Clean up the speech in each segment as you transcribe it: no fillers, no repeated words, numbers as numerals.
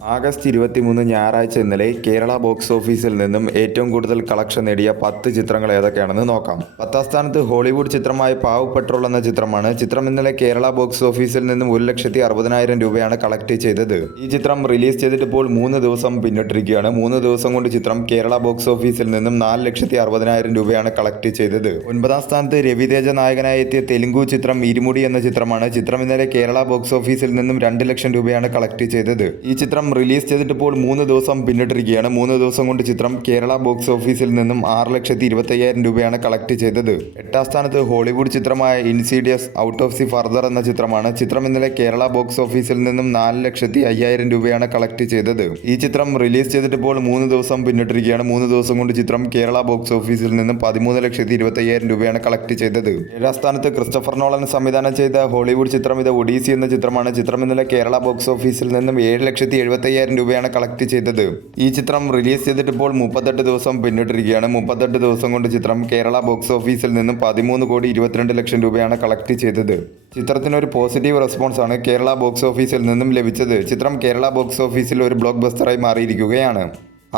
August 23 ഞായറാഴ്ച ഇന്നലെ Kerala box ഓഫീസിൽ നിന്നും ഏറ്റവും കൂടുതൽ കളക്ഷൻ നേടിയ 10 ചിത്രങ്ങൾ ഏതൊക്കെയാണെന്ന് നോക്കാം. 10ാം സ്ഥാനത്ത് ഹോളിവുഡ് ചിത്രമായ പാവ് പെട്രോൾ എന്ന ചിത്രമാണ്. ചിത്രം ഇന്നലെ കേരള ബോക്സ് ഓഫീസിൽ നിന്നും 1,60,000 രൂപയാണ് കളക്ട് ചെയ്തത്. ഈ ചിത്രം റിലീസ് ചെയ്തിട്ട് ഇപ്പോൾ 3 ദിവസം പിന്നിട്ടിരിക്കുകയാണ്. 3 ദിവസം കൊണ്ട് ചിത്രം കേരള ബോക്സ് ഓഫീസിൽ നിന്നും 4,60,000 രൂപയാണ് കളക്ട് ചെയ്തത്. 9ാം സ്ഥാനത്ത് രവിതേജ നായകനായി എത്തിയ തെലുങ്കു ചിത്രം ഇരുമുടി എന്ന ചിത്രമാണ്. ചിത്രം ഇന്നലെ കേരള ബോക്സ് ഓഫീസിൽ നിന്നും 2 ലക്ഷം രൂപയാണ് കളക്ട് ചെയ്തത്. ഈ ചിത്രം റിലീസ് ചെയ്തിട്ട് ഇപ്പോൾ 3 ദിവസം പിന്നിട്ടിരിക്കുകയാണ്. 3 ദിവസം കൊണ്ട് ചിത്രം കേരള ബോക്സ് ഓഫീസിൽ നിന്നും 6,25,000 രൂപയാണ് കളക്ട് ചെയ്തത്. 8ാം സ്ഥാനത്ത് ഹോളിവുഡ് ചിത്രമായ insidious out of the further എന്ന ചിത്രമാണ്. ചിത്രം ഇന്നലെ കേരള ബോക്സ് ഓഫീസിൽ നിന്നും 4,05,000 രൂപയാണ് കളക്ട് ചെയ്തത്. ഈ ചിത്രം റിലീസ് ചെയ്തിട്ട് ഇപ്പോൾ 3 ദിവസം പിന്നിട്ടിരിക്കുകയാണ്. 3 ദിവസം കൊണ്ട് ചിത്രം കേരള ബോക്സ് ഓഫീസിൽ നിന്നും 13,25,000 രൂപയാണ് കളക്ട് ചെയ്തത്. 7ാം സ്ഥാനത്ത് ക്രിസ്റ്റഫർ നോളൻ സംവിധാനം ചെയ്ത ഹോളിവുഡ് ചിത്രം ഇത് ഒഡീസി എന്ന ചിത്രമാണ്. ചിത്രം ഇന്നലെ കേരള ബോക്സ് ഓഫീസിൽ നിന്നും 7,70,000 രൂപയാണ് കളക്ട് ചെയ്തത്. ഈ ചിത്രം റിലീസ് ചെയ്തിട്ട് ഇപ്പോൾ 38 ദിവസം പിന്നിട്ടിരിക്കുകയാണ്. 38 ദിവസം കൊണ്ട് ചിത്രം കേരള ബോക്സ് ഓഫീസിൽ നിന്നും 13,22,00,000 രൂപയാണ് കളക്ട് ചെയ്തത്. ചിത്രത്തിനൊരു പോസിറ്റീവ് റെസ്പോൺസ് ആണ് കേരള ബോക്സ് ഓഫീസിൽ നിന്നും ലഭിച്ചത്. ചിത്രം കേരള ബോക്സ് ഓഫീസിൽ ഒരു ബ്ലോക്ക് ബസ്റ്ററായി മാറിയിരിക്കുകയാണ്.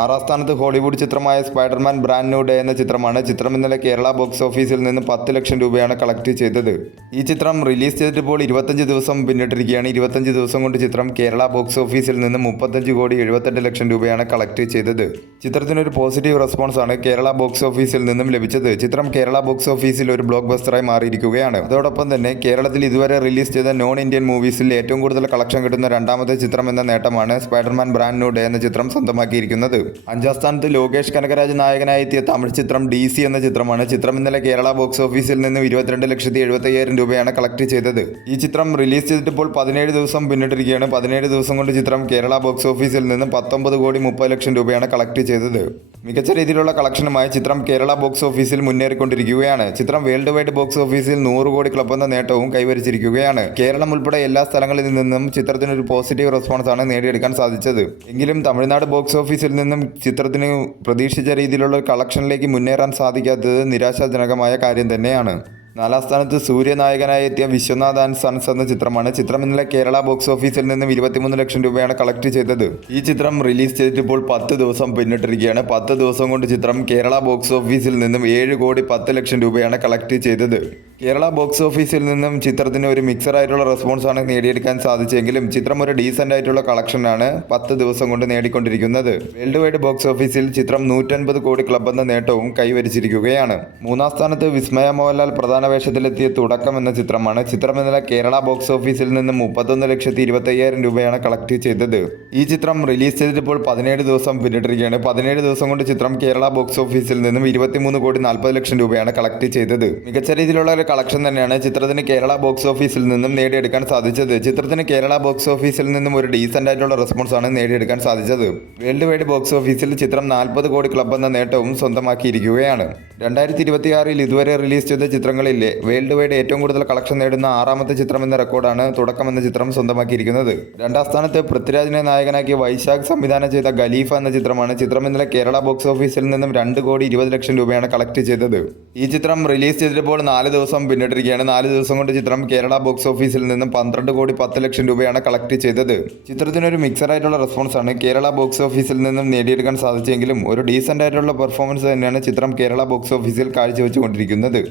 6ാം സ്ഥാനത്ത് ഹോളിവുഡ് ചിത്രമായ സ്പൈഡർമാൻ ബ്രാൻഡ് ന്യൂ ഡേ എന്ന ചിത്രമാണ്. ചിത്രം ഇന്നലെ കേരള ബോക്സ് ഓഫീസിൽ നിന്ന് 10 ലക്ഷം രൂപയാണ് കളക്ട് ചെയ്തത്. ഈ ചിത്രം റിലീസ് ചെയ്തിട്ട് ഇപ്പോൾ 25 ദിവസം പിന്നിട്ടിരിക്കുകയാണ്. 25 ദിവസം കൊണ്ട് ചിത്രം കേരള ബോക്സ് ഓഫീസിൽ നിന്ന് 35,78,00,000 രൂപയാണ് കളക്ട് ചെയ്തത്. ചിത്രത്തിനൊരു പോസിറ്റീവ് റെസ്പോൺസ് ആണ് കേരള ബോക്സ് ഓഫീസിൽ നിന്നും ലഭിച്ചത്. ചിത്രം കേരള ബോക്സ് ഓഫീസിൽ ഒരു ബ്ലോക്ക് ബസ്റ്ററായി മാറിയിരിക്കുകയാണ്. അതോടൊപ്പം തന്നെ കേരളത്തിൽ ഇതുവരെ റിലീസ് ചെയ്ത നോൺ ഇന്ത്യൻ മൂവീസിൽ ഏറ്റവും കൂടുതൽ കളക്ഷൻ കിട്ടുന്ന 2ാമത്തെ ചിത്രം എന്ന നേട്ടമാണ് സ്പൈഡർമാൻ ബ്രാൻഡ് ന്യൂ ഡേ എന്ന ചിത്രം സ്വന്തമാക്കിയിരിക്കുന്നത്. 5ാം സ്ഥാനത്ത് ലോകേഷ് കനകരാജ് നായകനായി എത്തിയ തമിഴ് ചിത്രം DC എന്ന ചിത്രമാണ്. ചിത്രം ഇന്നലെ കേരള ബോക്സ് ഓഫീസിൽ നിന്നും 22,70,000 രൂപയാണ് കളക്ട് ചെയ്തത്. ഈ ചിത്രം റിലീസ് ചെയ്തിട്ട് ഇപ്പോൾ 17 ദിവസം പിന്നിട്ടിരിക്കുകയാണ്. 17 ദിവസം കൊണ്ട് ചിത്രം കേരള ബോക്സ് ഓഫീസിൽ നിന്നും 19,30,00,000 രൂപയാണ് കളക്ട് ചെയ്തത്. മികച്ച രീതിയിലുള്ള കളക്ഷനുമായി ചിത്രം കേരള ബോക്സ് ഓഫീസിൽ മുന്നേറിക്കൊണ്ടിരിക്കുകയാണ്. ചിത്രം വേൾഡ് വൈഡ് ബോക്സ് ഓഫീസിൽ 100 കോടി ക്ലബ് എന്ന നേട്ടവും കൈവരിച്ചിരിക്കുകയാണ്. കേരളം ഉൾപ്പെടെ എല്ലാ സ്ഥലങ്ങളിൽ നിന്നും ചിത്രത്തിനൊരു പോസിറ്റീവ് റെസ്പോൺസ് ആണ് നേടിയെടുക്കാൻ സാധിച്ചത്. എങ്കിലും തമിഴ്നാട് ബോക്സ് ഓഫീസിൽ നിന്നും ചിത്രത്തിന് പ്രതീക്ഷിച്ച രീതിയിലുള്ള കളക്ഷനിലേക്ക് മുന്നേറാൻ സാധിക്കാത്തത് നിരാശാജനകമായ കാര്യം തന്നെയാണ്. 4ാം സ്ഥാനത്ത് സൂര്യ നായകനായി എത്തിയ വിശ്വനാഥ് ആൻഡ് സൺസ് എന്ന ചിത്രമാണ്. ചിത്രം ഇന്നലെ കേരള ബോക്സ് ഓഫീസിൽ നിന്നും 23 ലക്ഷം രൂപയാണ് കളക്ട് ചെയ്തത്. ഈ ചിത്രം റിലീസ് ചെയ്തിട്ട് ഇപ്പോൾ 10 ദിവസം പിന്നിട്ടിരിക്കുകയാണ്. 10 ദിവസം കൊണ്ട് ചിത്രം കേരള ബോക്സ് ഓഫീസിൽ നിന്നും 7,10,00,000 രൂപയാണ് കളക്ട് ചെയ്തത്. കേരള ബോക്സ് ഓഫീസിൽ നിന്നും ചിത്രത്തിന് ഒരു മിക്സർ ആയിട്ടുള്ള റെസ്പോൺസ് ആണ് നേടിയെടുക്കാൻ സാധിച്ചെങ്കിലും ചിത്രം ഒരു ഡീസൻ്റ് ആയിട്ടുള്ള കളക്ഷനാണ് 10 ദിവസം കൊണ്ട് നേടിക്കൊണ്ടിരിക്കുന്നത്. വേൾഡ് വൈഡ് ബോക്സ് ഓഫീസിൽ ചിത്രം 150 കോടി ക്ലബ് എന്ന നേട്ടവും കൈവരിച്ചിരിക്കുകയാണ്. 3ാം സ്ഥാനത്ത് വിസ്മയ മോഹൻലാൽ പ്രധാന വേഷത്തിലെത്തിയ തുടക്കം എന്ന ചിത്രമാണ്. ചിത്രം ഇന്നലെ കേരള ബോക്സ് ഓഫീസിൽ നിന്നും 31,25,000 രൂപയാണ് കളക്ട് ചെയ്തത്. ഈ ചിത്രം റിലീസ് ചെയ്തിട്ട് ഇപ്പോൾ 17 ദിവസം പിന്നിട്ടിരിക്കുകയാണ്. 17 ദിവസം കൊണ്ട് ചിത്രം കേരള ബോക്സ് ഓഫീസിൽ നിന്നും 23,40,00,000 രൂപയാണ് കളക്ട് ചെയ്തത്. മികച്ച രീതിയിലുള്ള ഒരു കളക്ഷൻ തന്നെയാണ് ചിത്രത്തിന് കേരള ബോക്സ് ഓഫീസിൽ നിന്നും നേടിയെടുക്കാൻ സാധിച്ചത്. ചിത്രത്തിന് കേരള ബോക്സ് ഓഫീസിൽ നിന്നും ഒരു ഡീസൻ്റ് ആയിട്ടുള്ള റെസ്പോൺസ് ആണ് നേടിയെടുക്കാൻ സാധിച്ചത്. വേൾഡ് വൈഡ് ബോക്സ് ഓഫീസിൽ ചിത്രം 40 കോടി ക്ലബ് എന്ന നേട്ടവും സ്വന്തമാക്കിയിരിക്കുകയാണ്. 2026 ഇതുവരെ റിലീസ് ചെയ്ത ചിത്രങ്ങളിൽ വേൾഡ് വൈഡ് ഏറ്റവും കൂടുതൽ കളക്ഷൻ നേടുന്ന 6ാമത്തെ ചിത്രം എന്ന റെക്കോർഡാണ് തുടക്കം എന്ന ചിത്രം സ്വന്തമാക്കിയിരിക്കുന്നത്. 2ാം സ്ഥാനത്ത് പൃഥ്വിരാജിനെ നായകനാക്കി വൈശാഖ് സംവിധാനം ചെയ്ത ഖലീഫ എന്ന ചിത്രമാണ്. ചിത്രം ഇന്നലെ കേരള ബോക്സ് ഓഫീസിൽ നിന്നും 2,20,00,000 രൂപയാണ് കളക്ട് ചെയ്തത്. ഈ ചിത്രം റിലീസ് ചെയ്തിപ്പോൾ 4 ദിവസം പിന്നിട്ടിരിക്കുകയാണ്. 4 ദിവസം കൊണ്ട് ചിത്രം കേരള ബോക്സ് ഓഫീസിൽ നിന്നും 12,10,00,000 രൂപയാണ് കളക്ട് ചെയ്തത്. ചിത്രത്തിനൊരു മിക്സർ ആയിട്ടുള്ള റെസ്പോൺസ് ആണ് കേരള ബോക്സ് ഓഫീസിൽ നിന്നും നേടിയെടുക്കാൻ സാധിച്ചെങ്കിലും ഒരു ഡീസൻ്റ് ആയിട്ടുള്ള പെർഫോമൻസ് തന്നെയാണ് ചിത്രം കേരള ബോക്സ് ഓഫീസിൽ കാഴ്ചവെച്ചുകൊണ്ടിരിക്കുന്നത്.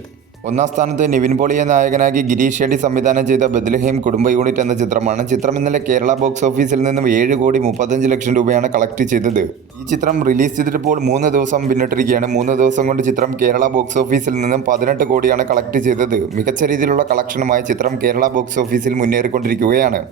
1ാം സ്ഥാനത്ത് നിവിൻ പോളിയെ നായകനാക്കി ഗിരീഷ് ഷെഡി സംവിധാനം ചെയ്ത ബെത്ലഹേം കുടുംബ യൂണിറ്റ് എന്ന ചിത്രമാണ്. ചിത്രം ഇന്നലെ കേരള ബോക്സ് ഓഫീസിൽ നിന്നും 7,35,00,000 രൂപയാണ് കളക്ട് ചെയ്തത്. ഈ ചിത്രം റിലീസ് ചെയ്തിട്ടിപ്പോൾ 3 ദിവസം പിന്നിട്ടിരിക്കുകയാണ്. 3 ദിവസം കൊണ്ട് ചിത്രം കേരള ബോക്സ് ഓഫീസിൽ നിന്നും 18 കോടിയാണ് കളക്ട് ചെയ്തത്. മികച്ച രീതിയിലുള്ള കളക്ഷനുമായി ചിത്രം കേരള ബോക്സ് ഓഫീസിൽ മുന്നേറിക്കൊണ്ടിരിക്കുകയാണ്.